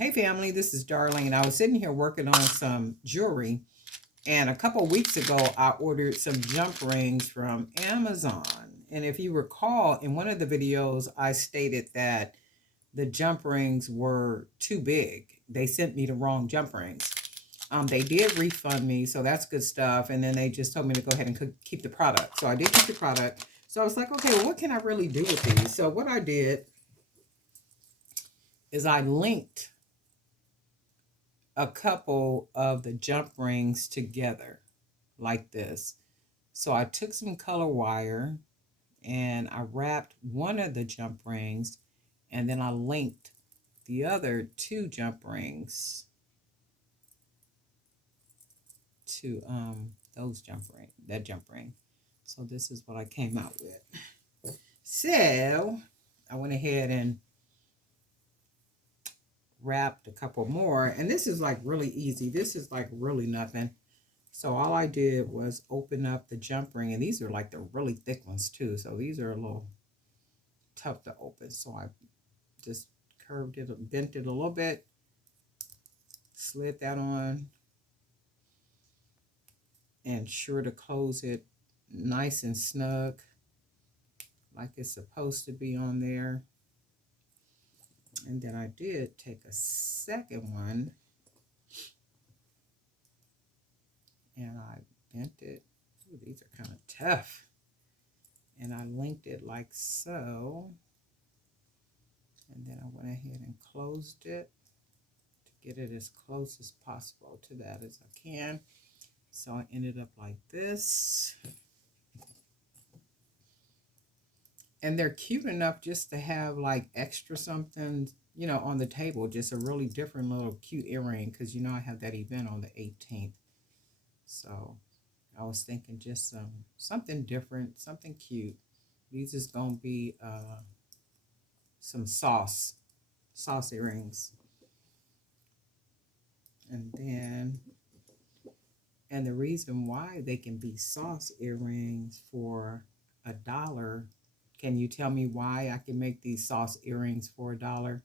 Hey family, this is Darlene. I was sitting here working on some jewelry, and a couple weeks ago I ordered some jump rings from Amazon. And if you recall, in one of the videos I stated that the jump rings were too big. They sent me the wrong jump rings. They did refund me, so that's good stuff. And then they just told me to go ahead and keep the product. So I did keep the product. So I was like, okay, well, what can I really do with these? So what I did is I linked a couple of the jump rings together like this. So I took some color wire and I wrapped one of the jump rings, and then I linked the other two jump rings to that jump ring. So this is what I came out with. So I went ahead and wrapped a couple more, and this is like really easy. This is like really nothing. So all I did was open up the jump ring, and these are like the really thick ones too. So these are a little tough to open. So I just curved it, bent it a little bit, slid that on, and sure to close it nice and snug like it's supposed to be on there. And then I did take a second one and I bent it. Ooh, these are kind of tough. And I linked it like so. And then I went ahead and closed it to get it as close as possible to that as I can. So I ended up like this. And they're cute enough just to have like extra something, on the table. Just a really different little cute earring, because I have that event on the 18th. So I was thinking just something different, something cute. These is gonna be some sauce earrings. And the reason why they can be sauce earrings for $1. Can you tell me why I can make these sauce earrings for $1?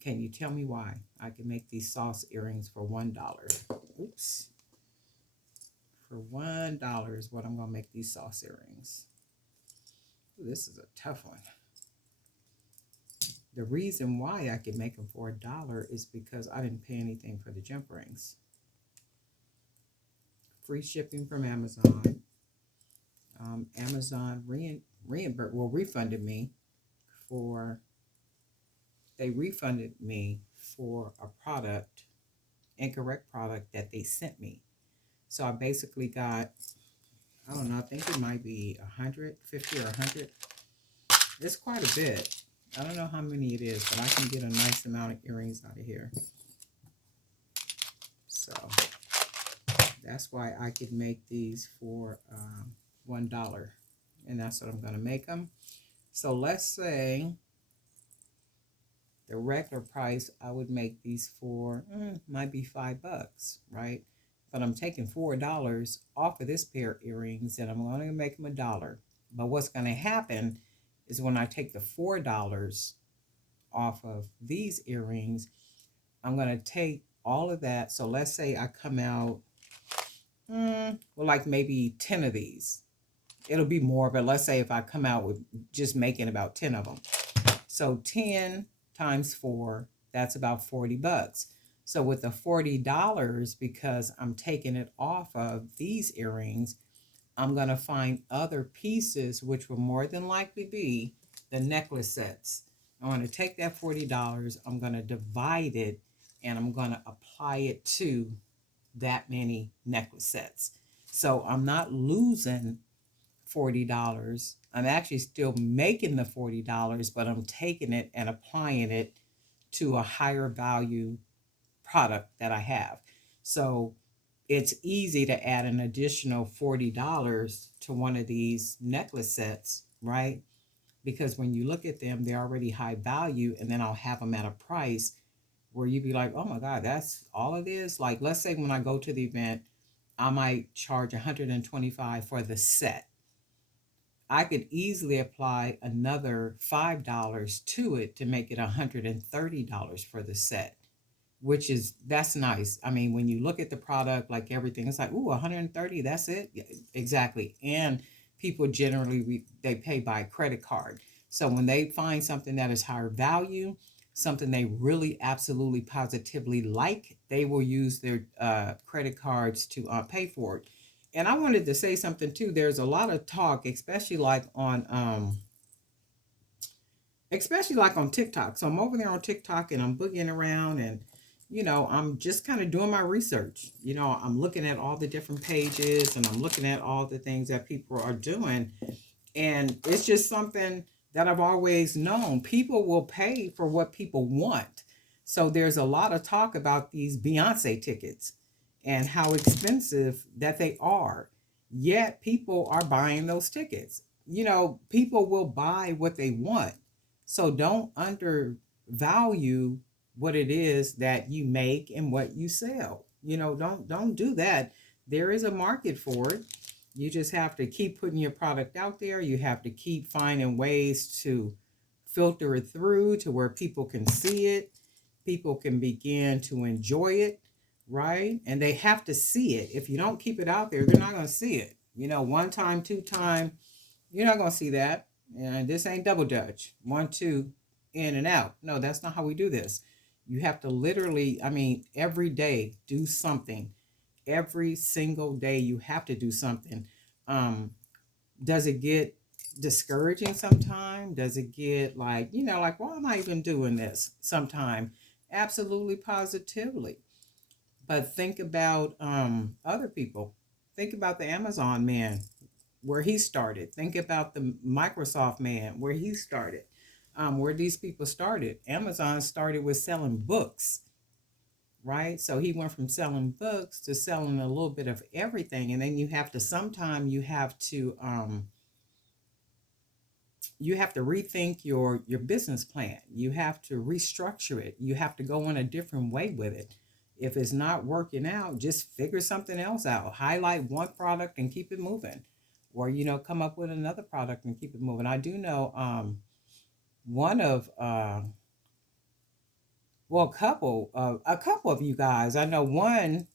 Can you tell me why I can make these sauce earrings for $1? Oops. For $1 is what I'm going to make these sauce earrings. Ooh, this is a tough one. The reason why I can make them for $1 is because I didn't pay anything for the jump rings. Free shipping from Amazon. Amazon refunded me for, they refunded me for a product, incorrect product that they sent me. So I basically got, I don't know, I think it might be 150 or 100. It's quite a bit. I don't know how many it is, but I can get a nice amount of earrings out of here. So that's why I could make these for $1. And that's what I'm going to make them. So let's say the regular price I would make these for might be $5, right? But I'm taking $4 off of this pair of earrings, and I'm going to make them $1. But what's going to happen is when I take the $4 off of these earrings, I'm going to take all of that. So let's say I come out like maybe 10 of these. It'll be more, but let's say if I come out with just making about 10 of them. So 10 times 4, that's about $40. So with the $40, because I'm taking it off of these earrings, I'm going to find other pieces, which will more than likely be the necklace sets. I'm going to take that $40, I'm going to divide it, and I'm going to apply it to that many necklace sets. So I'm not losing $40. I'm actually still making the $40, but I'm taking it and applying it to a higher value product that I have. So it's easy to add an additional $40 to one of these necklace sets, right? Because when you look at them, they're already high value, and then I'll have them at a price where you'd be like, oh my God, that's all it is. Like, let's say when I go to the event, I might charge $125 for the set. I could easily apply another $5 to it to make it $130 for the set, which is, that's nice. I mean, when you look at the product, like everything, it's like, ooh, 130, that's it. Yeah, exactly. And people generally they pay by credit card. So when they find something that is higher value, something they really absolutely positively like, they will use their credit cards to pay for it. And I wanted to say something too. There's a lot of talk, especially like on TikTok. So I'm over there on TikTok and I'm boogieing around, and I'm just kind of doing my research. I'm looking at all the different pages, and I'm looking at all the things that people are doing. And it's just something that I've always known. People will pay for what people want. So there's a lot of talk about these Beyonce tickets and how expensive that they are. Yet people are buying those tickets. People will buy what they want. So don't undervalue what it is that you make and what you sell. Don't do that. There is a market for it. You just have to keep putting your product out there. You have to keep finding ways to filter it through to where people can see it. People can begin to enjoy it, right? And they have to see it. If you don't keep it out there, they're not going to see it. One time, two time, you're not going to see that. And this ain't double dutch. 1, 2, in and out. No, that's not how we do this. You have to literally, every day do something. Every single day you have to do something. Does it get discouraging sometime? Does it get like why am I even doing this sometime? Absolutely, positively. But think about other people. Think about the Amazon man, where he started. Think about the Microsoft man, where he started. Where these people started. Amazon started with selling books, right? So he went from selling books to selling a little bit of everything. And then you have to rethink your business plan. You have to restructure it. You have to go in a different way with it. If it's not working out, just figure something else out. Highlight one product and keep it moving. Or come up with another product and keep it moving. I do know one of well, a couple of you guys. I know one,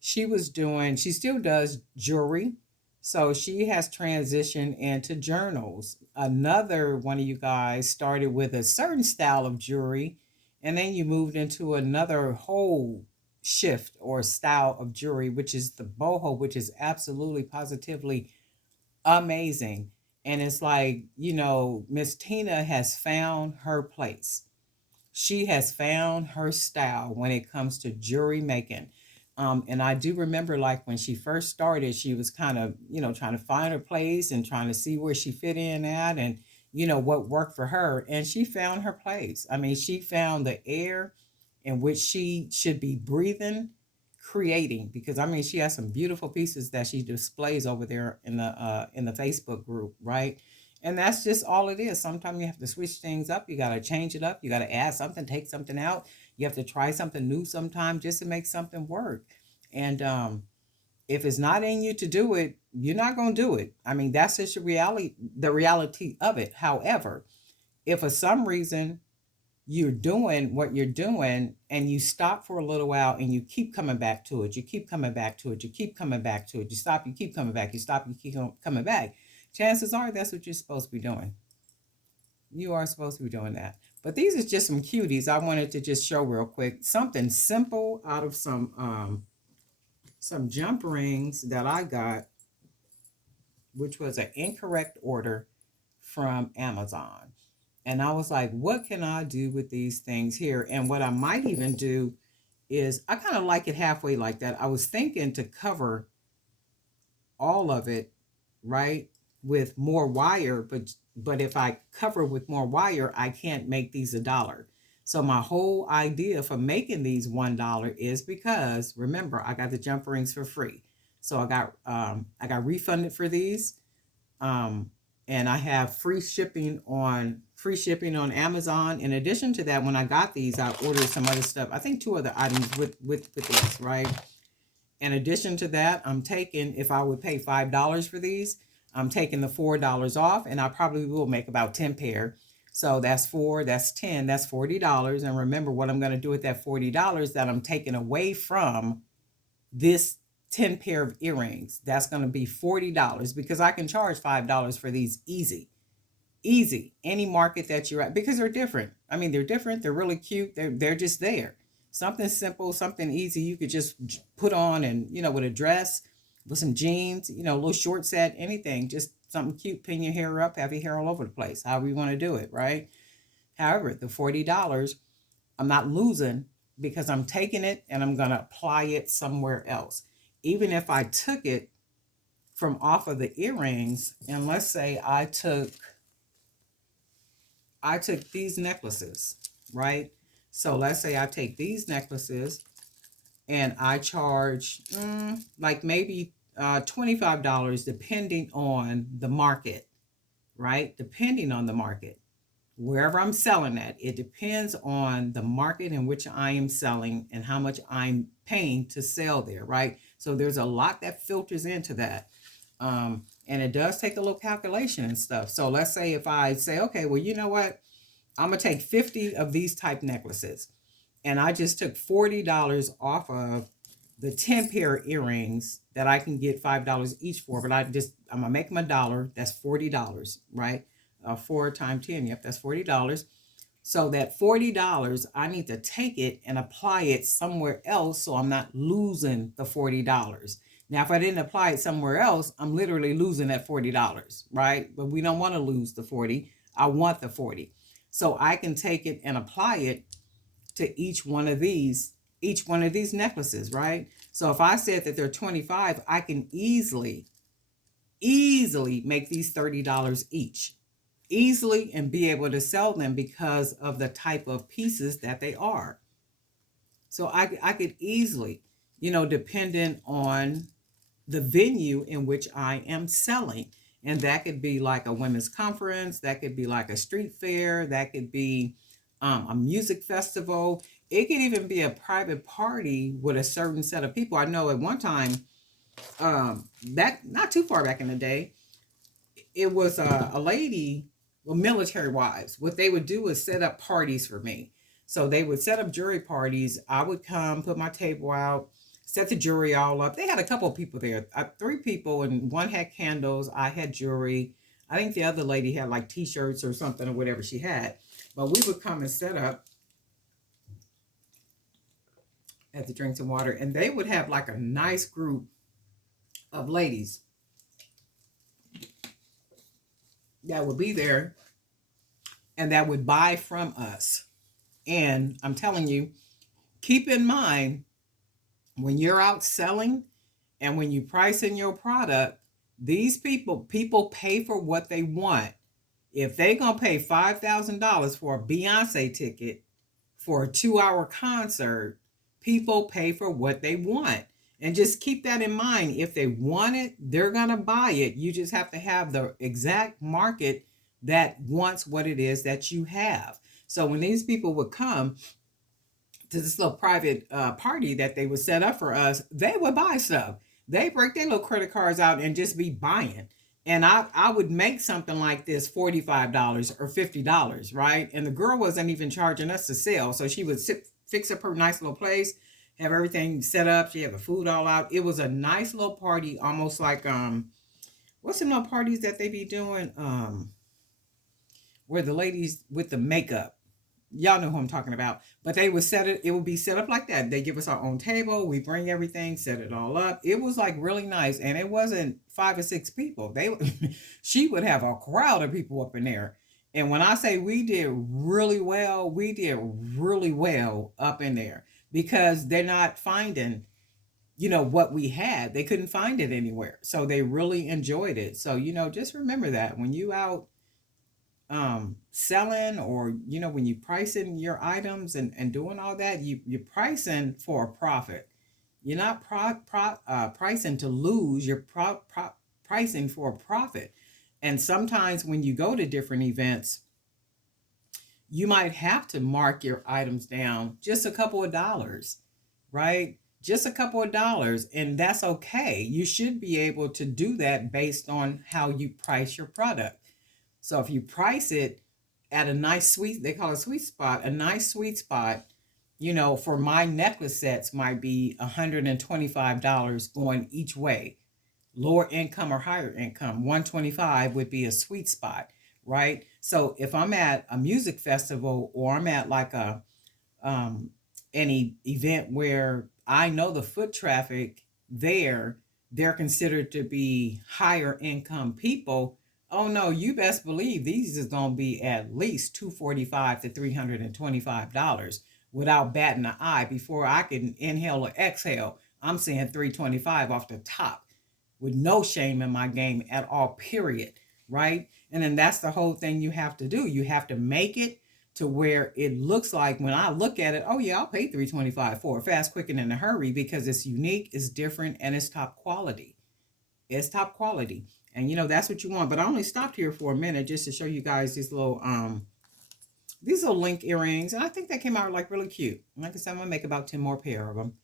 she still does jewelry. So she has transitioned into journals. Another one of you guys started with a certain style of jewelry, and then you moved into another whole shift or style of jewelry, which is the boho, which is absolutely positively amazing. And it's like, Miss Tina has found her place. She has found her style when it comes to jewelry making. And I do remember, like, when she first started, she was kind of, trying to find her place and trying to see where she fit in at, and, what worked for her. And she found her place. She found the air in which she should be breathing, creating, because she has some beautiful pieces that she displays over there in the Facebook group, right? And that's just all it is. Sometimes you have to switch things up. You got to change it up. You got to add something, take something out. You have to try something new sometimes just to make something work. And if it's not in you to do it, you're not going to do it. That's just the reality of it. However, if for some reason you're doing what you're doing and you stop for a little while and you keep coming back to it, you keep coming back to it, you keep coming back to it, you stop, you keep coming back, you stop, you keep coming back, chances are that's what you're supposed to be doing. You are supposed to be doing that. But these are just some cuties I wanted to just show real quick. Something simple out of some jump rings that I got, which was an incorrect order from Amazon. And I was like, what can I do with these things here? And what I might even do is, I kind of like it halfway like that. I was thinking to cover all of it, right, with more wire, but if I cover with more wire, I can't make these $1. So my whole idea for making these $1 is because, remember, I got the jump rings for free. So I got refunded for these. And I have free shipping on Amazon. In addition to that, when I got these, I ordered some other stuff. I think 2 other items with these, right? In addition to that, I'm taking, if I would pay $5 for these, I'm taking the $4 off, and I probably will make about 10 pair. So that's 4, that's 10, that's $40. And remember what I'm going to do with that $40 that I'm taking away from this 10 pair of earrings. That's going to be $40 because I can charge $5 for these easy. Easy. Any market that you're at, because they're different. I mean, they're different. They're really cute. They're just there. Something simple, something easy you could just put on, and with a dress, with some jeans, a little short set, anything, just something cute, pin your hair up, have your hair all over the place, however you want to do it, right? However, the $40, I'm not losing because I'm taking it and I'm going to apply it somewhere else. Even if I took it from off of the earrings, and let's say I took these necklaces, right? So let's say I take these necklaces and I charge like maybe $25 depending on the market, right? Depending on the market. Wherever I'm selling at, it depends on the market in which I am selling and how much I'm paying to sell there, right? So there's a lot that filters into that. And it does take a little calculation and stuff. So let's say if I say, okay, well, you know what? I'm going to take 50 of these type necklaces. And I just took $40 off of the 10 pair of earrings that I can get $5 each for. But I'm going to make them $1. That's $40, right? 4 times 10, yep, that's $40. So that $40, I need to take it and apply it somewhere else so I'm not losing the $40. Now, if I didn't apply it somewhere else, I'm literally losing that $40, right? But we don't want to lose the 40. I want the 40. So I can take it and apply it to each one of these necklaces, right? So if I said that they're 25, I can easily make these $30 each. Easily, and be able to sell them because of the type of pieces that they are. So I could easily, dependent on the venue in which I am selling. And that could be like a women's conference, that could be like a street fair, that could be a music festival. It could even be a private party with a certain set of people. I know at one time, back not too far back in the day, it was a lady, well, military wives. What they would do is set up parties for me. So they would set up jewelry parties. I would come, put my table out, set the jewelry all up. They had a couple of people there, 3 people, and one had candles. I had jewelry. I think the other lady had like t-shirts or something or whatever she had. But we would come and set up at the drinks and water, and they would have like a nice group of ladies that would be there and that would buy from us. And I'm telling you, keep in mind, when you're out selling and when you price in your product, these people pay for what they want. If they're going to pay $5,000 for a Beyonce ticket for a 2-hour concert, people pay for what they want. And just keep that in mind. If they want it, they're going to buy it. You just have to have the exact market that wants what it is that you have. So when these people would come to this little private party that they would set up for us, they would buy stuff. They break their little credit cards out and just be buying. And I would make something like this $45 or $50, right? And the girl wasn't even charging us to sell. So she would fix up her nice little place, have everything set up. She had the food all out. It was a nice little party, almost like what's some little parties that they be doing? Where the ladies with the makeup. Y'all know who I'm talking about. But they would it would be set up like that. They give us our own table, we bring everything, set it all up. It was like really nice. And it wasn't 5 or 6 people. She would have a crowd of people up in there. And when I say we did really well up in there. Because they're not finding, what we had. They couldn't find it anywhere. So they really enjoyed it. So, just remember that when you out selling, or, when you pricing your items and doing all that, you're pricing for a profit. You're not pricing to lose. You're pricing for a profit. And sometimes when you go to different events, you might have to mark your items down just a couple of dollars, right? just a couple of dollars, and that's okay. You should be able to do that based on how you price your product. So if you price it at a nice sweet, they call it a sweet spot, a nice sweet spot, you know, for my necklace sets might be $125 going each way. Lower income or higher income, 125 would be a sweet spot, right? So if I'm at a music festival or I'm at like a um, any event where I know the foot traffic there, they're considered to be higher income people. Oh no, you best believe these is gonna be at least $245 to $325 without batting an eye. Before I can inhale or exhale, I'm saying 325 off the top with no shame in my game at all, period. Right? And then that's the whole thing you have to do. You have to make it to where it looks like when I look at it, oh yeah, I'll pay 325 for it fast, quick, and in a hurry because it's unique, it's different, and it's top quality. It's top quality. And you know, that's what you want. But I only stopped here for a minute just to show you guys these little link earrings. And I think they came out like really cute. Like I said, I'm gonna make about 10 more pair of them.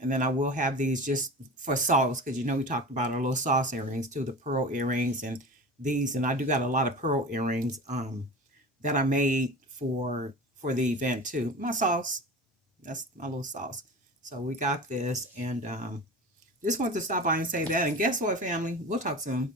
And then I will have these just for sauce, because you know we talked about our little sauce earrings too, the pearl earrings and these. And I do got a lot of pearl earrings that I made for the event too. My sauce, that's my little sauce. So we got this, and just want to stop by and say that. And guess what, family? We'll talk soon.